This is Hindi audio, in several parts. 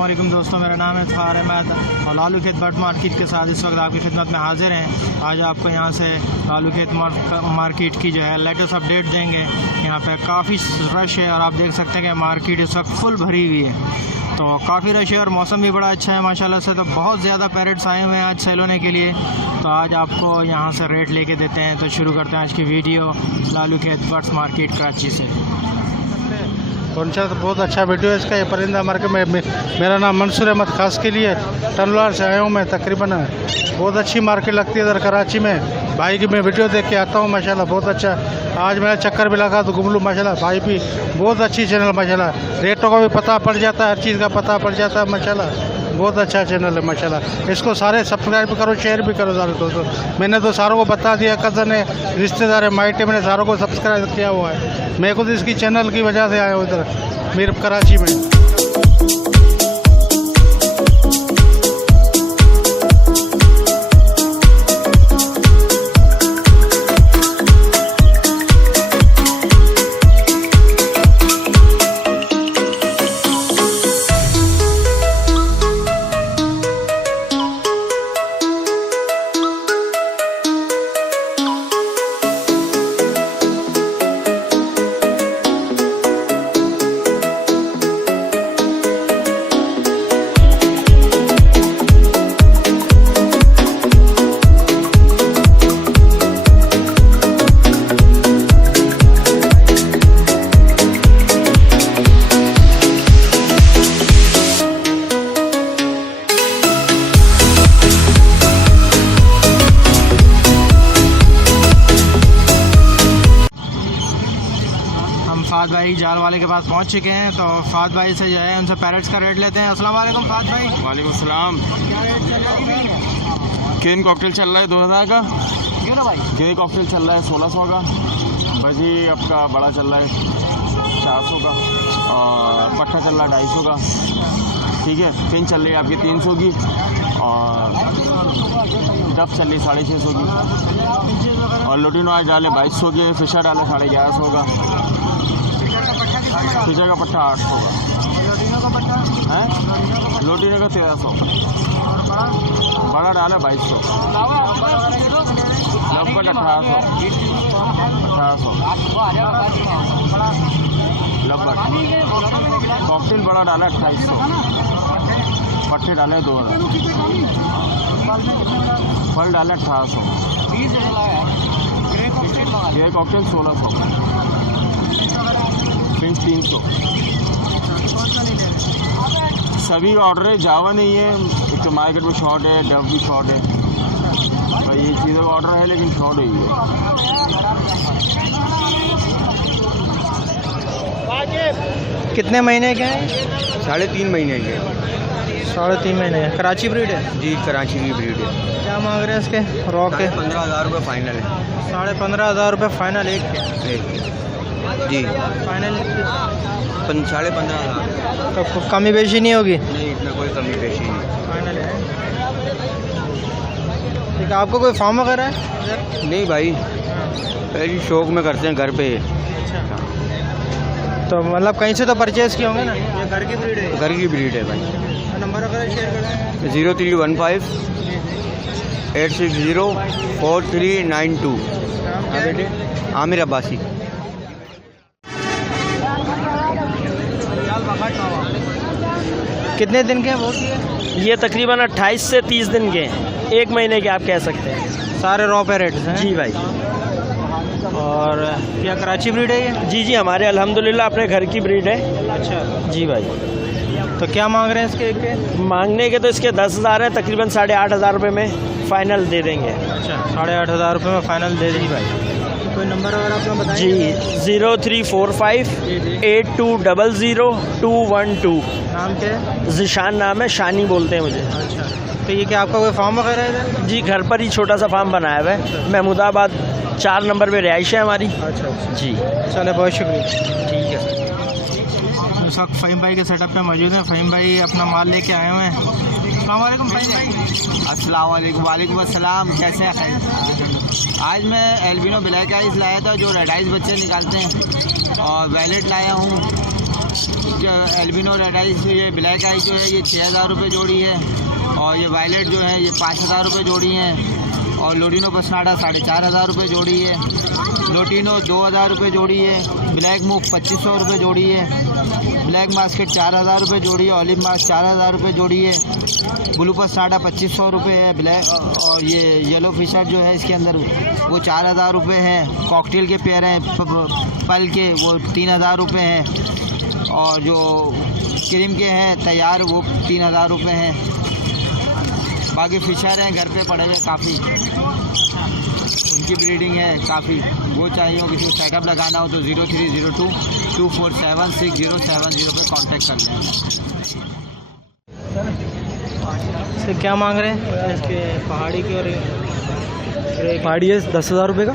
अस्सलाम वालेकुम दोस्तों, मेरा नाम है फ़ार अहमद और लालू खेत बर्ड मार्केट के साथ इस वक्त आपकी खिदमत में हाजिर हैं। आज आपको यहाँ से लालू खेत मार्केट की जो है लेटेस्ट अपडेट देंगे। यहाँ पे काफ़ी रश है और आप देख सकते हैं कि मार्केट इस वक्त फुल भरी हुई है, तो काफ़ी रश है और मौसम भी बड़ा अच्छा है माशाल्लाह से। तो बहुत ज़्यादा पैरेट्स आए हुए हैं आज सेल होने के लिए, तो आज आपको यहाँ से रेट लेके देते हैं। तो शुरू करते हैं आज की वीडियो लालू खेत बर्ड्स मार्केट कराची से। कौन सा बहुत अच्छा वीडियो है इसका। ये परिंदा मार्केट में मेरा नाम मंसूर अहमद, खास के लिए टनवार से आया हूँ मैं। तकरीबन बहुत अच्छी मार्केट लगती है इधर कराची में। भाई की मैं वीडियो देख के आता हूँ माशाल्लाह, बहुत अच्छा। आज मेरा चक्कर भी लगा तो घूम लूँ माशाल्लाह। भाई भी बहुत अच्छी चैनल माशाल्लाह, रेटों का भी पता पड़ जाता है, हर चीज़ का पता पड़ जाता है माशाल्लाह। बहुत अच्छा चैनल है माशाल्लाह। इसको सारे सब्सक्राइब भी करो, शेयर भी करो सारे दोस्तों। मैंने तो सारों को बता दिया, कज़न है, रिश्तेदार है, माइटे, मैंने सारों को सब्सक्राइब किया हुआ है। मैं खुद इसकी चैनल की वजह से आया हूँ इधर मीर कराची में। फाद भाई जाल वाले के पास पहुंच चुके हैं, तो फाद भाई से जो है उनसे पैरेट्स का रेट लेते हैं। अस्सलाम वालेकुम फाद भाई। वालेकुम सलाम। क्या रेट चल रहा है? केन कॉकटेल चल रहा है 2000 का। क्यों ना भाई? केन कॉकटेल चल रहा है 1600 का। भजी आपका बड़ा चल रहा है 400 का और पट्टा चल रहा है 250 का। ठीक है, पिन चल रही है आपकी 300 की और डफ चल रही 650 की और लोटिनो आज डाले 2200 की, फिशर डाले 1150 का, फिशर का पट्टा 800 का है, लोटिनो का 1300, बड़ा डाला 2200, लवकट 1800 लवकट, कॉकटेल बड़ा डाला 2800, पट्टे डाले 2000, फल डाले 1800, ये कॉकटेल 1600, पिंच 300। सभी ऑर्डर है, जावा नहीं है, एक तो मार्केट में शॉर्ट है, डव भी शॉर्ट है, तो ये चीज़ों का ऑर्डर है लेकिन शॉर्ट हुई है। कितने महीने के हैं? 3.5 महीने के। 3.5 महीने के। कराची ब्रीड है जी, कराची की ब्रीड है। क्या मांग रहे हैं इसके रॉ के? 15,000 रुपये फाइनल है। 15,500 रुपये फाइनल एक जी, फाइनल 15,500। तो कमी बेशी नहीं होगी? नहीं, इतना कोई कमी पेशी नहीं। फाइनल है। ठीक है, आपको कोई फार्म वगैरह है? नहीं भाई, पहले शौक में करते हैं घर पे। अच्छा, तो मतलब कहीं से तो परचेज़ किए होंगे ना? ये घर की ब्रीड है? घर की ब्रीड है भाई। नंबर वगैरह शेयर करें। 0315 860 4392। हाँ बेटे, आमिर अब्बासी। कितने दिन के हैं वो? ये तकरीबन 28 से 30 दिन के हैं, 1 महीने के आप कह सकते हैं। सारे रॉ पे रेट्स हैं? जी भाई। और क्या कराची ब्रीड है ये? जी हमारे अल्हम्दुलिल्लाह अपने घर की ब्रीड है। अच्छा, जी भाई। तो क्या मांग रहे हैं इसके एक के? मांगने के तो इसके 10,000 है, तकरीबन 8,500 रुपये में फ़ाइनल दे देंगे। अच्छा, 8,500 रुपये में फ़ाइनल दे दीजिए भाई। कोई नंबर वगैरह अपना बताइए। जी 0345 8200 212। नाम क्या है? ज़िशान नाम है, शानी बोलते हैं मुझे। अच्छा, तो ये क्या आपका कोई फार्म वगैरह है इधर? जी घर पर ही छोटा सा फार्म बनाया हुआ है, महमूदाबाद 4 नंबर पे रिहाइश है हमारी। अच्छा जी, चले, बहुत शुक्रिया। ठीक है। इस वक्त फ़हीम भाई के सेटअप पे मौजूद हैं। फ़हीम भाई अपना माल लेके आए हुए हैं। अस्सलाम वालेकुम फ़हीम भाई। अस्सलाम वालेकुम। वालेकुम अस्सलाम। कैसे हैं? खैर, आज मैं एल्बिनो ब्लैक आइस लाया था जो रेड आइस बच्चे निकालते हैं, और वैलेट लाया हूँ, एल्बिनो रेड आई, ये ब्लैक आई जो है ये 6,000 रुपये जोड़ी है, और ये वायलेट जो है ये 5,000 रुपये जोड़ी हैं, और लोडिनो पसनाडा 4,500 रुपये जोड़ी है, लोटिनो 2,000 रुपये जोड़ी है, ब्लैक मूव 2,500 रुपये जोड़ी है, ब्लैक मास्केट 4,000 रुपये जोड़ी है, ऑलिव मास्क 4,000 रुपये जोड़ी है, ब्लू पसनाडा 2,500 रुपये है, ब्लैक और ये येलो फिशर जो है इसके अंदर वो 4,000 रुपये हैं, कॉकटेल के पेयर हैं पल के वो 3,000 रुपये हैं, और जो क्रीम के हैं तैयार वो 3,000 रुपये हैं। बाकी फिशर हैं घर पे पड़े हुए काफ़ी, उनकी ब्रीडिंग है काफ़ी। वो चाहिए हो किसी को सेटअप लगाना हो तो 030224767070 पे कांटेक्ट कर लें। इसके क्या मांग रहे हैं इसके पहाड़ी की? और पहाड़ी है 10,000 रुपये का,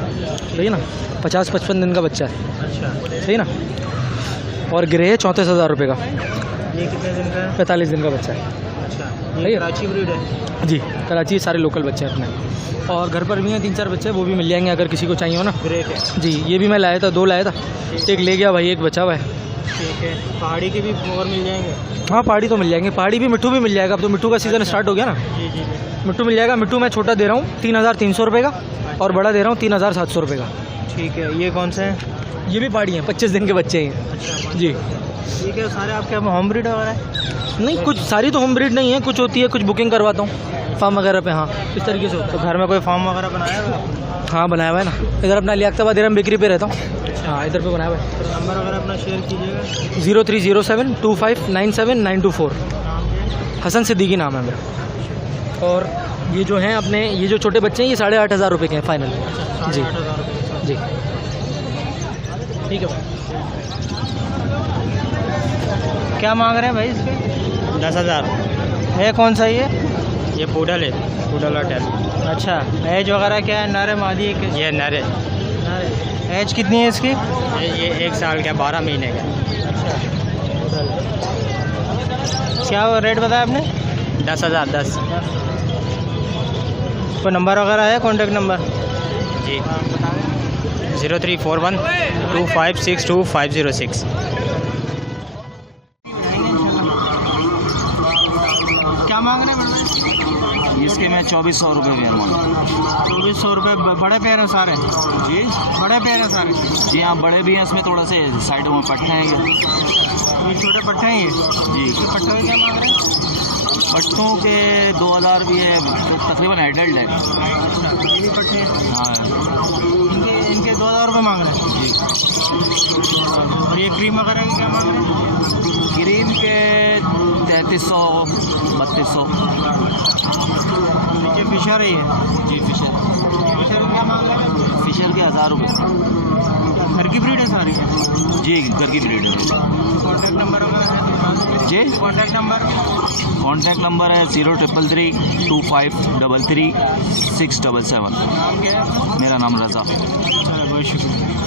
सही ना, 50-55 दिन का बच्चा है, अच्छा, सही ना। और ग्रे है 34,000 रुपये का, ये कितने दिन का है? 45 दिन का बच्चा है। अच्छा, सही ये है। कराची ब्रीड है जी, कराची सारे लोकल बच्चे हैं अपने, और घर पर भी हैं 3-4 बच्चे, वो भी मिल जाएंगे अगर किसी को चाहिए हो ना। ग्रे के? जी, ये भी मैं लाया था, 2 लाया था, एक ले गया भाई, एक बचा हुआ है। ठीक है, पहाड़ी के भी और मिल जाएंगे? हाँ, पहाड़ी तो मिल जाएंगे, पहाड़ी भी, मिट्टू भी मिल जाएगा। अब तो मिट्टू का सीज़न स्टार्ट हो गया ना। जी जी जी, मिट्टू मिल जाएगा। मिट्टू मैं छोटा दे रहा हूँ 3,300 रुपये का, और बड़ा दे रहा हूँ 3,700 रुपये का। ठीक है। ये कौन से हैं? ये भी पहाड़ी हैं, 25 दिन के बच्चे हैं। अच्छा जी, ठीक है। सारे आपके होम ब्रीड वगैरह है? नहीं, कुछ सारी तो होम ब्रीड नहीं है, कुछ होती है, कुछ बुकिंग करवाता हूँ फार्म वगैरह पे। हाँ, इस तरीके से होता तो घर में कोई फार्म वगैरह बनाया हुआ है? है। हाँ, बनाया हुआ है ना, इधर अपना लियाकताबाद एरम बेकरी पे रहता हूँ। हाँ, इधर पे बनाया हुआ है। तो नंबर वगैरह अपना शेयर कीजिएगा। 0307259792 हसन सिद्दीकी नाम है मेरा। और ये जो हैं अपने, ये जो छोटे बच्चे हैं ये 8,500 रुपये के हैं फाइनल। जी 8,500 रुपये। जी, ठीक है। क्या मांग रहे हैं भाई इसके? 10,000। है कौन सा ये? ये पूडल है, पूडल होटल। अच्छा, एज वगैरह क्या है? नर है मादी है? ये नर है, एज कितनी है इसकी? ये 1 साल का 12 महीने का। क्या रेट बताया आपने? 10,000 10। कोई नंबर वगैरह है, कॉन्टैक्ट नंबर? जी 03412562 क्या मांग रहे हैं बड़े? इसके मैं 2,400 रुपये के मांग। 2,400 रुपये। बड़े पेड़ हैं सारे? जी बड़े पेड़ हैं सारे? जी हाँ, बड़े भी हैं, इसमें थोड़ा से साइडों में पट्टे हैं ये। ये छोटे पट्टे हैं ये? जी, ये पट्टों के क्या मांग रहे हैं? पट्टों के 2,000 भी है, तो तकरीबन एडल्ट है। ये भी पट्टे हैं? हाँ इनके 2,000 रुपये मांग रहे हैं? जी। और ये क्रीम वगैरह की क्या मांग रहे हैं? क्रीम के 3,300-3,200। नीचे फिशर है ये? जी, फिशर फिशर की क्या मांग रहे हैं? फिशर के 1,000 रुपये। घर की ब्रीड है सारी? जी, घर की ब्रीड है। कॉन्टैक्ट नंबर वगैरह है? जी, कॉन्टैक्ट नंबर? कॉन्टैक्ट नंबर है 0333256677। नाम क्या है? मेरा नाम रज़ा। चलो, बहुत शुक्रिया।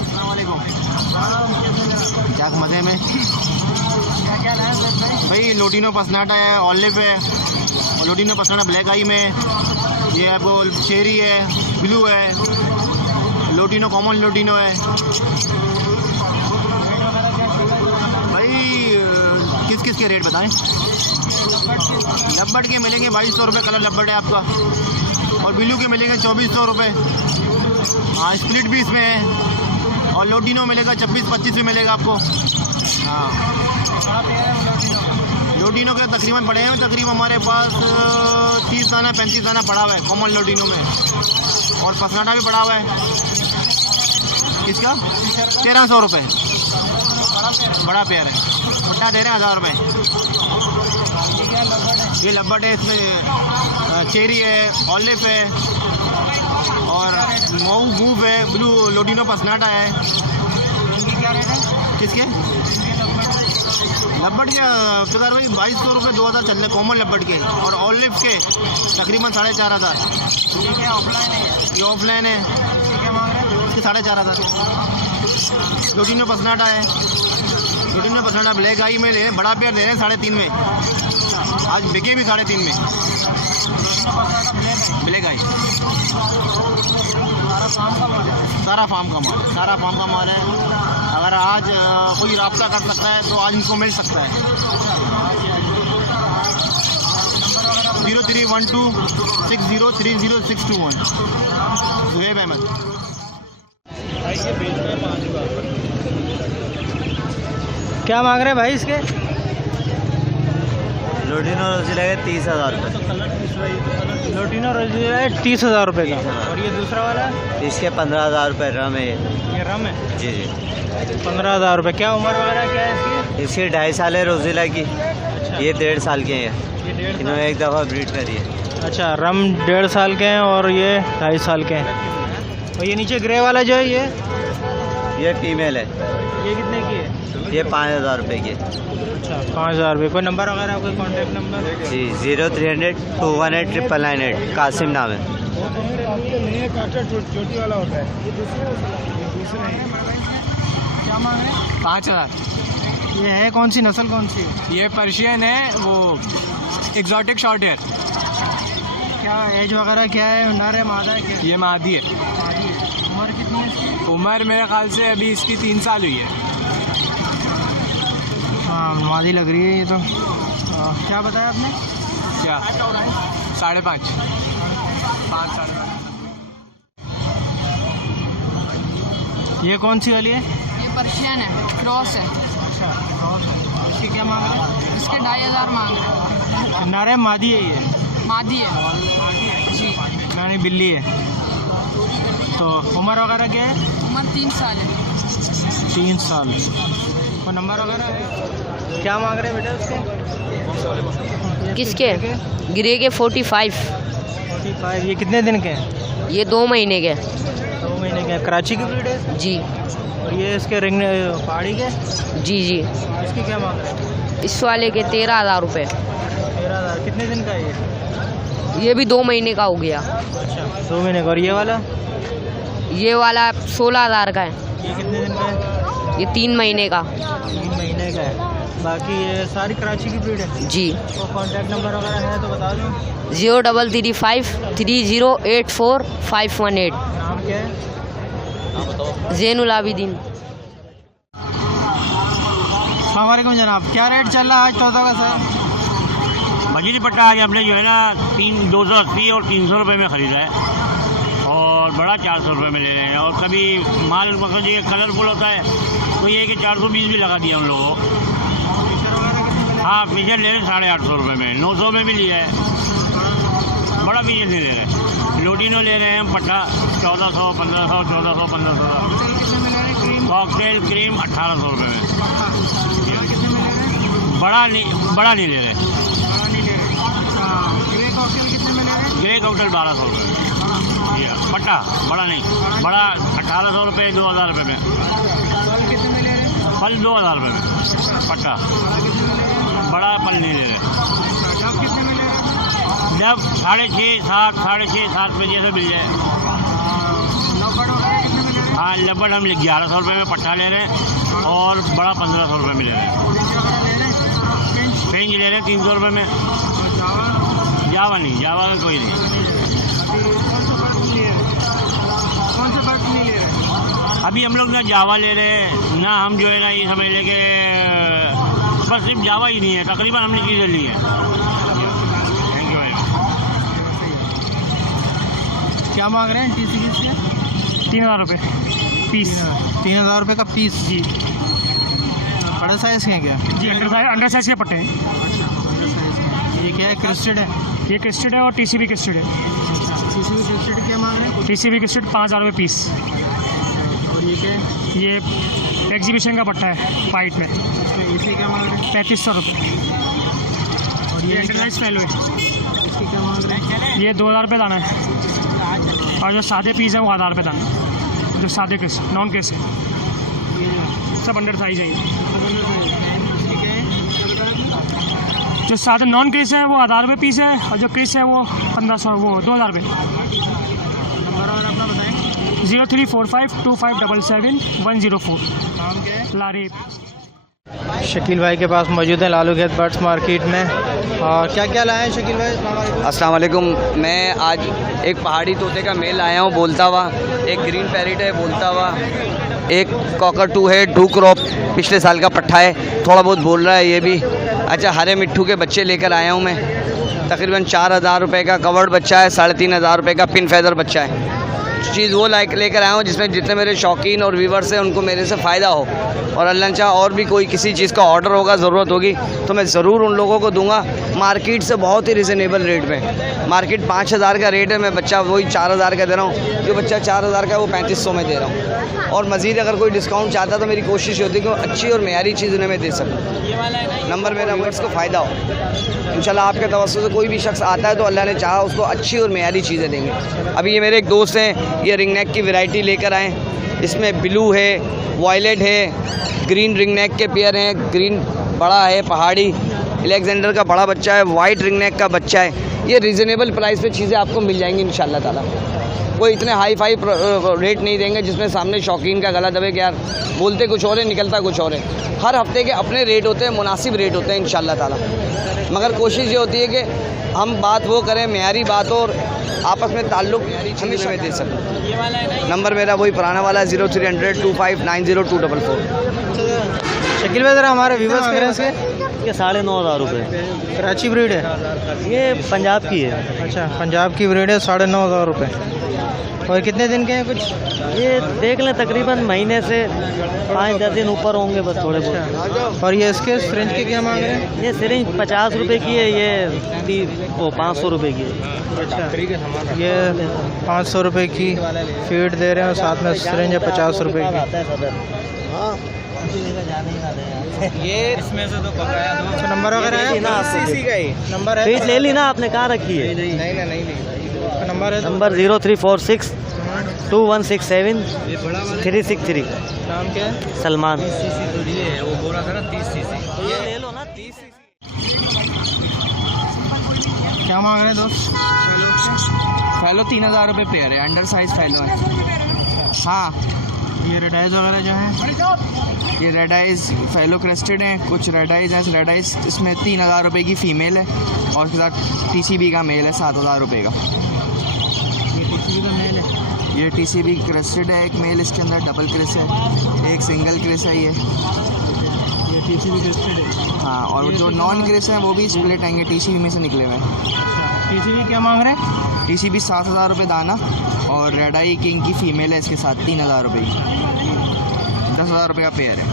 क्या मज़े में क्या लाया भाई? लोटिनो पसनाटा है, ऑलिव है, और लोटिनो पसनाटा ब्लैक आई में, ये आपको चेरी है, ब्लू है, लोटिनो कॉमन लोटिनो है। भाई किस किस के रेट बताएं? लब्बड़ के मिलेंगे 2,200 रुपये, कलर लब्बड़ है आपका, और ब्लू के मिलेंगे 2,400 रुपये। हाँ, स्प्लिट भी इसमें है, और लोटिनो मिलेगा 26-25 में मिलेगा आपको। हाँ, लोटिनो के तकरीबन पड़े हैं, तकरीबन हमारे पास 30 दाना 35 दाना पड़ा हुआ है कॉमन लोटिनो में, और पसनाटा भी पड़ा हुआ है। इसका 1,300 रुपये बड़ा पेयर है, पट्टा दे रहे हैं 1,000 रुपये। ये लब्बट है, इसमें चेरी है, ऑलिव है, और मूव है, ब्लू लोटिनो पसनाटा है। किसके लब्बट के फिलहाल भाई 2,200 रुपये 2,000 चल रहे कॉमन लब्बट के, और ऑलिव के तकरीबन 4,500। ये ऑफलाइन है, इसके 4,500। लोटिनो पसनाटा है, लोटिनो पसनाटा ब्लैक आई में ले, बड़ा पेयर दे रहे हैं 3.5 में, आज बिके भी 3.5 में। ब्लैक आई सारा फार्म का माल, सारा फार्म का माल है। अगर आज कोई राब्ता कर सकता है तो आज इनको मिल सकता है। 031260300621 जुहेब अहमद। क्या मांग रहे हैं भाई इसके? लोटिनो रोजिला के 30,000 रुपये। लोटिनो रोजिला है 30,000 रुपये का। और ये दूसरा वाला इसके 15,000 रुपये रम है। ये रम है जी जी 15,000 रुपये। क्या उम्र वगैरह क्या है इसकी? इसकी 2.5 साल है रोजिला की। ये 1.5 साल के हैं। ये 1.5 इन्होंने एक दफ़ा ब्रीड करी है। अच्छा, रम 1.5 साल के हैं और ये 2.5 साल के हैं। और ये नीचे ग्रे वाला जो है ये फीमेल है। ये कितने की है? ये 5,000 रुपये की है। अच्छा, 5,000 रुपये। कोई नंबर वगैरह, कोई कॉन्टैक्ट नंबर? जी 0300-218-988 कासिम नाम है। छोटी वाला होता है। क्या मांग रहे हैं? 5,000। ये है कौन सी नस्ल, कौन सी है? ये पर्शियन है, वो एग्जॉटिक शॉर्ट हेयर। क्या एज वगैरह क्या है? नर है, मादा है क्या? ये मादी है। उम्र कितनी है इसकी? उम्र मेरे ख्याल से अभी इसकी 3 साल हुई है। हाँ, मादी लग रही है ये तो। क्या बताया आपने? क्या 5.5 5.5। ये कौन सी वाली है? ये पर्शियन है, क्रॉस है। अच्छा, इसकी क्या मांग रहे हैं? इसके 2,500 मांग रहे हैं। नर है, मादी है ये? मादी है जी। यानी बिल्ली है। तो उम्र वगैरह क्या है? उम्र 3 साल है। 3 साल। कोई नंबर वगैरह है? क्या मांग रहे हैं बेटा उसके? किसके? गिरे के 45। 45। ये कितने दिन के हैं? ये 2 महीने के। 2 महीने के हैं। कराची की ब्रीड है जी और ये इसके रिंग पहाड़ी के? जी जी। इसकी क्या मांग रहे हैं? इस वाले के 13,000 रुपये। 13,000। कितने दिन का है ये? ये भी 2 महीने का हो गया। अच्छा, 2 महीने का। और ये वाला? ये वाला 16,000 का है। ये कितने दिन का है? ये 3 महीने का। 3 महीने का है। बाकी ये सारी कराची की ब्रीड है। जी। तो कॉन्टैक्ट नंबर वगैरह है तो बता दो। 0335308518। नाम क्या है? ज़ैनुल आबिदीन। अस्सलामुअलैकुम जनाब, क्या रेट चल रहा है आज तोता का सर? मजीदी पट्टा आज हमने जो है ना 280 और 300 रुपये में ख़रीदा है और बड़ा 400 रुपये में ले रहे हैं। और कभी माल मतलब ये कलरफुल होता है तो ये कि 420 भी लगा दिया हम लोगों को। हाँ, पीछे ले रहे 850 रुपये में, 900 में भी लिया है। बड़ा पीछे नहीं ले रहे। लोटिनो ले रहे हैं हम पट्टा 1400, 1500, 1400, 1500। कॉकटेल क्रीम 1800 रुपये में। बड़ा नहीं ले रहे। ग्रे कॉकटेल 1200 रुपये में। पट्टा बड़ा नहीं, बड़ा 1800 रुपये, 2,000 रुपये में। फल 2,000 रुपये में पट्टा। बड़ा फल नहीं ले रहे। जब 6.5, 7, 6.5, 7 बजे से मिल जाए। हाँ, लबड़ हम 1100 रुपये में पट्टा ले रहे हैं और बड़ा 1500 रुपये में ले रहे हैं। पेंज ले रहे हैं 300 रुपये में। जावा नहीं, जावा में कोई नहीं। अभी हम लोग ना जावा ले रहे हैं ना, हम जो है ना ये समझ ले के बस सिर्फ जावा ही नहीं है, तकरीबन हमने चीज़ें ली है। थैंक यू भाई। क्या मांग रहे हैं TC से? 3,000 रुपये पीस। 3,000 रुपये का पीस जी। बड़ा साइज़ के हैं क्या? जी, अंडर साइज के पट्टे हैं। ये क्या है? क्रिस्टेड है? ये क्रिस्टेड है और TCB क्रिस्टेड है। TCB क्रिस्टेड क्या मांग रहे हैं? TCB क्रिस्टेड 5,000 रुपये पीस। और ये क्या है? ये एग्जीबिशन का पट्टा है वाइट में। इसे क्या मांग रहे हैं? 3,500 रुपये। और ये इंटरलाइज फैलो है। इसकी क्या मांग रहे हैं? ये 2,000 रुपये दाना है और जो सादे पीस है वो 1,000 रुपये दाना है। जो सादे केस, नॉन केस है, सब अंडर साइज है। जो सादे नॉन क्रिस है वो 1,000 रुपये पीस है और जो क्रिस है वो 1,500, वो 2,000 रुपये। नंबर और अपना बताएं। 034525777104। नाम क्या है? लारीब। शकील भाई के पास मौजूद है लालू खेत बर्ड्स मार्केट में। और क्या क्या लाए हैं शकील भाई? अस्सलाम वालेकुम। मैं आज एक पहाड़ी तोते का मेल आया हूँ बोलता हुआ, एक ग्रीन पैरेट है बोलता हुआ, एक कॉकरटू है, डू क्रॉप पिछले साल का पट्ठा है, थोड़ा बहुत बोल रहा है ये भी। अच्छा, हरे मिट्ठू के बच्चे लेकर आया हूँ मैं, तकरीबन 4,000 रुपये का कवर्ड बच्चा है, 3,500 रुपये का पिन फेदर बच्चा है। चीज़ वो लेकर आया हूँ जिसमें जितने मेरे शौकीन और व्यूवर्स हैं उनको मेरे से फ़ायदा हो, और अल्लाह चाह और भी कोई किसी चीज़ का ऑर्डर होगा, ज़रूरत होगी तो मैं ज़रूर उन लोगों को दूंगा। मार्केट से बहुत ही रिजनेबल रेट में, मार्केट 5,000 का रेट है, मैं बच्चा वही 4,000 का दे रहा हूँ। जो बच्चा 4,000 का है वो 3,500 में दे रहा हूँ, और मज़ीद अगर कोई डिस्काउंट चाहता है तो मेरी कोशिश होती है कि अच्छी और मेयारी चीज़ उन्हें मैं दे सकूँ। नंबर मेरा वो, इसको फ़ायदा हो इंशाल्लाह। आपके तवज्जो से कोई भी शख्स आता है तो अल्लाह ने चाहा उसको अच्छी और मेयारी चीज़ें देंगे। अभी ये मेरे एक दोस्त हैं, ये रिंग नेक की वैरायटी लेकर आए, इसमें ब्लू है, वायलेट है, ग्रीन रिंग नेक के पेयर हैं, ग्रीन बड़ा है, पहाड़ी अलेक्जेंडर का बड़ा बच्चा है, वाइट रिंग नेक का बच्चा है। ये रिजनेबल प्राइस पे चीज़ें आपको मिल जाएंगी इंशाल्लाह ताला। कोई इतने हाई फाई रेट नहीं देंगे जिसमें सामने शौकीन का गला दबे कि यार बोलते कुछ और है निकलता कुछ और है। हर हफ्ते के अपने रेट होते हैं, मुनासिब रेट होते हैं इंशाल्लाह ताला। मगर कोशिश ये होती है कि हम बात वो करें, मेयारी बात और आपस में ताल्लुक़ हमेशा में दे सकूँ। नंबर मेरा वही पुराना वाला है 0300 2590 244। शकील भाई ज़रा हमारे व्यूवर्स करें इसके। ये 9,500 रुपये। कराची ब्रीड है? ये पंजाब की है। अच्छा, पंजाब की ब्रीड है, 9,500 रुपये। और कितने दिन के हैं कुछ? ये देख लें तकरीबन महीने से 5-10 दिन ऊपर होंगे बस, थोड़े बहुत। और ये इसके सिरिंज की क्या मांग रहे हैं? ये सिरिंज 50 रुपये की है, ये 500 रुपये की है। अच्छा, ये 500 रुपये की फीड दे रहे हैं और साथ में सिरिंज है 50 रुपये की। ये इसमें से तो अच्छा, नंबर वगैरह है? नंबर है? फीड ले ली ना आपने, कहाँ रखी है? नहीं। नंबर है? नंबर 0346 2167 363। नाम क्या है? सलमान। वो बोला था ना 30 cc। ये ले लो ना 30 क्या मांग रहे हैं दोस्त? फैलो 3,000 रुपये पेयर है, अंडर साइज फैलो है। हाँ, ये रेड आइज वगैरह जो है, ये रेड आइज फैलो क्रेस्टेड हैं, कुछ रेड आइज हैं। रेड आइज इसमें 3,000 रुपये की फ़ीमेल है और उसके साथ TCB का मेल है 7,000 रुपये का। ये TCB का मेल है? ये TCB क्रेस्टेड है, एक मेल इसके अंदर डबल क्रेस है, एक सिंगल क्रेस है ये TCB क्रेस्टेड है? हाँ, और जो नॉन क्रेस हैं वो भी स्प्लिट आएंगे, TCB में से निकले हुए हैं। TCB क्या मांग रहे हैं? TCB 7,000 रुपये दाना, और रेड आई किंग की फ़ीमेल है इसके साथ 3,000 रुपये की, 10,000 रुपये का पेयर है।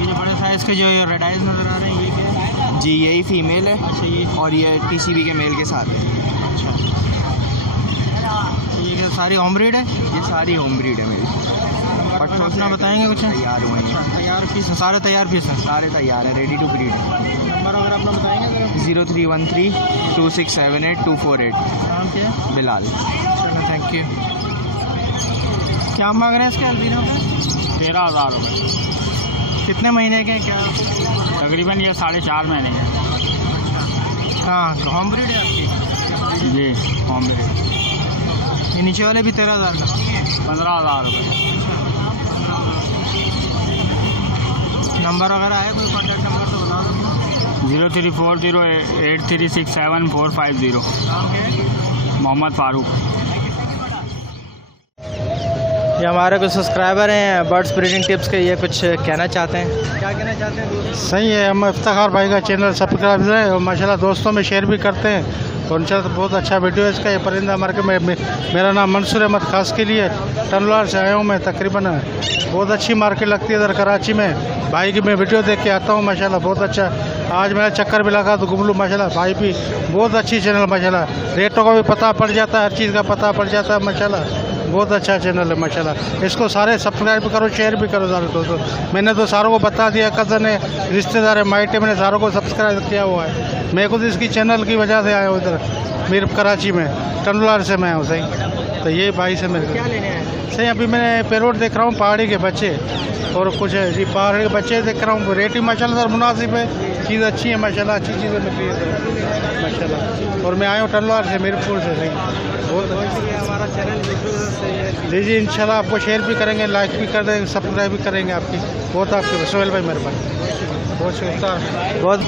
ये जो बड़े साइज़ के जो ये रेड आइज नज़र आ रहे हैं ये क्या है? जी, यही फ़ीमेल है। अच्छा, ये और ये TCB के मेल के साथ है। ये क्या सारी होम ब्रीड है? ये सारी होम ब्रीड है मेरी। पट्टों अपना बताएंगे कुछ? तैयार हुए हैं, तैयार पीस हैं, सारे तैयार पीस हैं? सारे तैयार हैं, रेडी टू ब्रीड। नंबर वगैरह अपना बताएंगे? 0313 2678 248। नाम क्या है? बिलाल। चलो, थैंक यू। क्या मांग रहे हैं इसके अल्बीनो? 13,000 रुपये। कितने महीने के हैं क्या? तकरीबन ये 4.5 महीने के। हाँ, होम ब्रीड है आपकी? जी, होम ब्रीड। ये नीचे वाले भी 13,000 का? 15,000 रुपये। नंबर वगैरह है कोई कॉन्टैक्ट नंबर तो बता दो। 0340 8367 450। नाम क्या है? मोहम्मद फारूक। ये हमारे कुछ सब्सक्राइबर हैं बर्ड्स ब्रीडिंग टिप्स के, ये कुछ कहना चाहते हैं। क्या कहना चाहते हैं? सही है, हम इफ्तिखार भाई का चैनल सब्सक्राइब करें और माशाल्लाह दोस्तों में शेयर भी करते हैं, और इंशाल्लाह तो बहुत अच्छा वीडियो है इसका। ये परिंदा मार्केट में मेरा नाम मंसूर अहमद खास के लिए टनवार से आया हूँ मैं। तकरीबन बहुत अच्छी मार्केट लगती है इधर कराची में। भाई की मैं वीडियो देख के आता हूँ माशाल्लाह, बहुत अच्छा। आज मेरा चक्कर भी लगा तो घूम लूँ माशाल्लाह। भाई भी बहुत अच्छी चैनल माशाल्लाह, रेटों का भी पता पड़ जाता है, हर चीज़ का पता पड़ जाता है माशाल्लाह। बहुत अच्छा चैनल है माशाल्लाह। इसको सारे सब्सक्राइब करो, शेयर भी करो सारे दोस्तों। मैंने तो सारों को बता दिया, कज़न है, रिश्तेदार है, माइटे, मैंने सारों को सब्सक्राइब किया हुआ है। मैं खुद इसकी चैनल की वजह से आया हूँ इधर मेरे कराची में, टनवार से मैं आया हूँ। सही, तो ये भाई से मेरे क्या लेने हैं? सही, अभी मैं पैरोट देख रहा हूँ, पहाड़ी के बच्चे और कुछ है जी, पहाड़ी के बच्चे देख रहा हूँ। रेट ही माशाल्लाह सर मुनासिब है, चीज़ अच्छी है माशाल्लाह, अच्छी चीज़ें मिल रही है माशाल्लाह। और मैं आया हूँ टनवार से, मीरपुर से। बहुत हमारा चैनल जी इंशाल्लाह आपको शेयर भी करेंगे, लाइक भी कर देंगे, सब्सक्राइब भी करेंगे आपकी। बहुत आपके सोहेल भाई मेहरबानी, बहुत शुक्रिया बहुत।